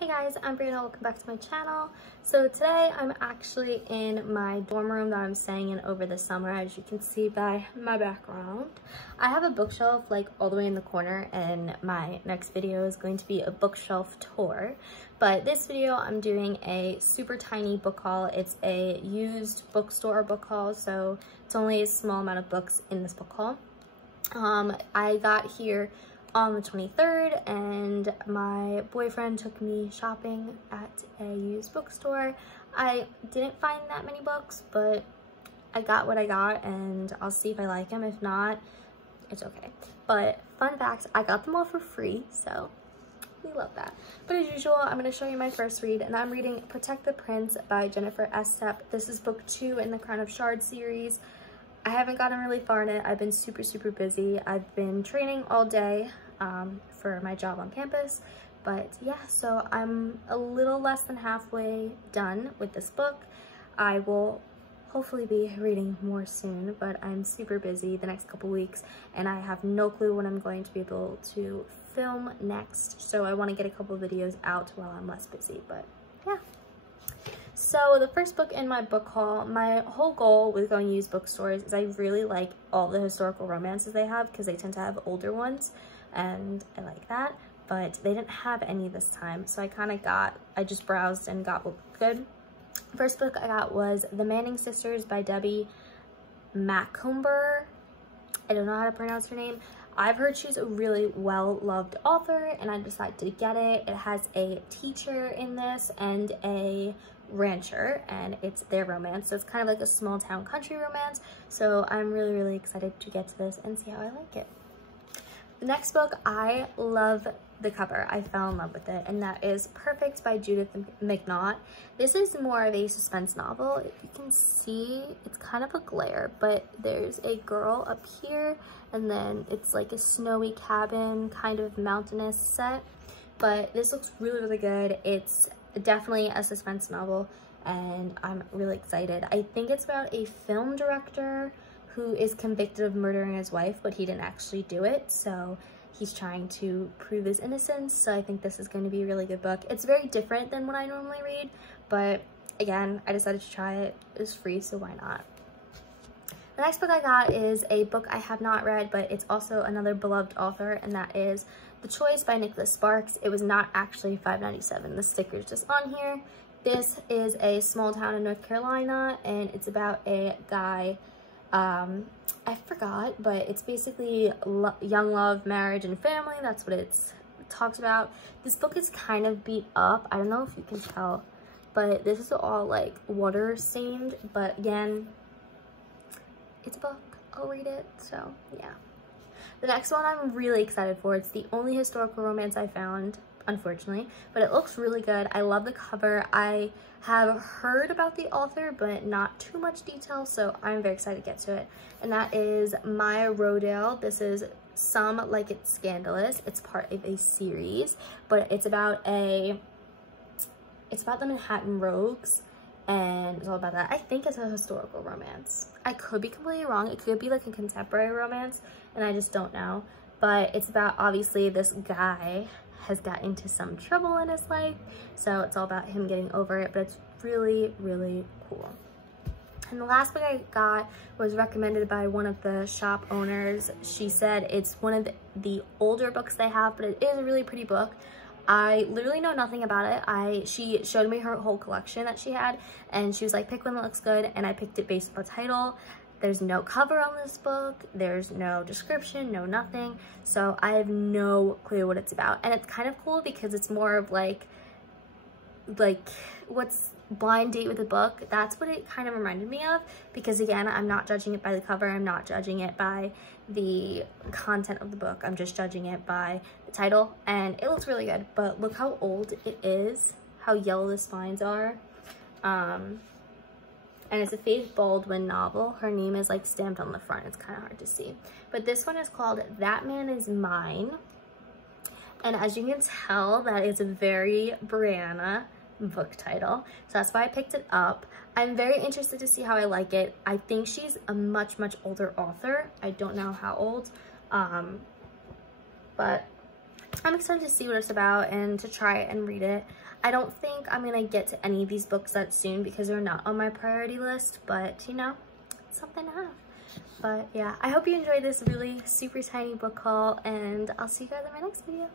Hey guys, I'm Brianna, welcome back to my channel. So today I'm actually in my dorm room that I'm staying in over the summer, as you can see by my background. I have a bookshelf like all the way in the corner, and my next video is going to be a bookshelf tour. But this video I'm doing a super tiny book haul. It's a used bookstore book haul, so it's only a small amount of books in this book haul. I got here on the 23rd, and my boyfriend took me shopping at a used bookstore. I didn't find that many books, but I got what I got, and I'll see if I like them. If not, it's okay. But fun fact, I got them all for free, so we love that. But as usual, I'm going to show you my first read, and I'm reading Protect the Prince by Jennifer Estep. This is book 2 in the Crown of Shards series. I haven't gotten really far in it. I've been super busy. I've been training all day for my job on campus. But yeah, so I'm a little less than halfway done with this book. I will hopefully be reading more soon, but I'm super busy the next couple weeks, and I have no clue when I'm going to be able to film next. So I want to get a couple videos out while I'm less busy, but yeah. So the first book in my book haul, my whole goal with going to used bookstores is I really like all the historical romances they have, because they tend to have older ones, and I like that, but they didn't have any this time. So I just browsed and got what was good. First book I got was The Manning Sisters by Debbie Macomber. I don't know how to pronounce her name. I've heard she's a really well-loved author, and I decided to get it. It has a teacher in this and a rancher, and it's their romance, so it's kind of like a small town country romance. So I'm really excited to get to this and see how I like it. The next book, I love the cover. I fell in love with it, and that is Perfect by Judith McNaught. This is more of a suspense novel. If you can see, it's kind of a glare, but there's a girl up here, and then it's like a snowy cabin, kind of mountainous set. But this looks really good. It's definitely a suspense novel, and I'm really excited. I think it's about a film director who is convicted of murdering his wife, but he didn't actually do it, so he's trying to prove his innocence. So I think this is going to be a really good book. It's very different than what I normally read, but again, I decided to try it. It was free, so why not? The next book I got is a book I have not read, but it's also another beloved author, and that is The Choice by Nicholas Sparks. It was not actually $5.97. The sticker's just on here. This is a small town in North Carolina, and it's about a guy, I forgot, but it's basically young love, marriage, and family. That's what it talks about. This book is kind of beat up. I don't know if you can tell, but this is all like water stained, but again, it's a book. I'll read it, so yeah. The next one I'm really excited for. It's the only historical romance I found, unfortunately, but it looks really good. I love the cover. I have heard about the author, but not too much detail, so I'm very excited to get to it. And that is Maya Rodale. This is Some Like It Scandalous. It's part of a series, but it's about the Manhattan Rogues, and it's all about that. I think it's a historical romance. I could be completely wrong. It could be like a contemporary romance, and I just don't know. But it's about, obviously, this guy has got into some trouble in his life, so it's all about him getting over it, but it's really cool. And the last book I got was recommended by one of the shop owners. She said it's one of the older books they have, but it is a really pretty book. I literally know nothing about it. She showed me her whole collection that she had, and she was like, pick one that looks good, and I picked it based on the title. There's no cover on this book, there's no description, no nothing, so I have no clue what it's about. And it's kind of cool because it's more of like what's Blind Date with a Book. That's what it kind of reminded me of, because again, I'm not judging it by the cover, I'm not judging it by the content of the book, I'm just judging it by the title, and it looks really good. But look how old it is, how yellow the spines are. And it's a Faith Baldwin novel. Her name is like stamped on the front. It's kind of hard to see. But this one is called That Man Is Mine. And as you can tell, that is a very Brianna book title. So that's why I picked it up. I'm very interested to see how I like it. I think she's a much older author. I don't know how old. But I'm excited to see what it's about and to try it and read it. I don't think I'm gonna get to any of these books that soon because they're not on my priority list, but you know, it's something to have. But yeah, I hope you enjoyed this really super tiny book haul, and I'll see you guys in my next video.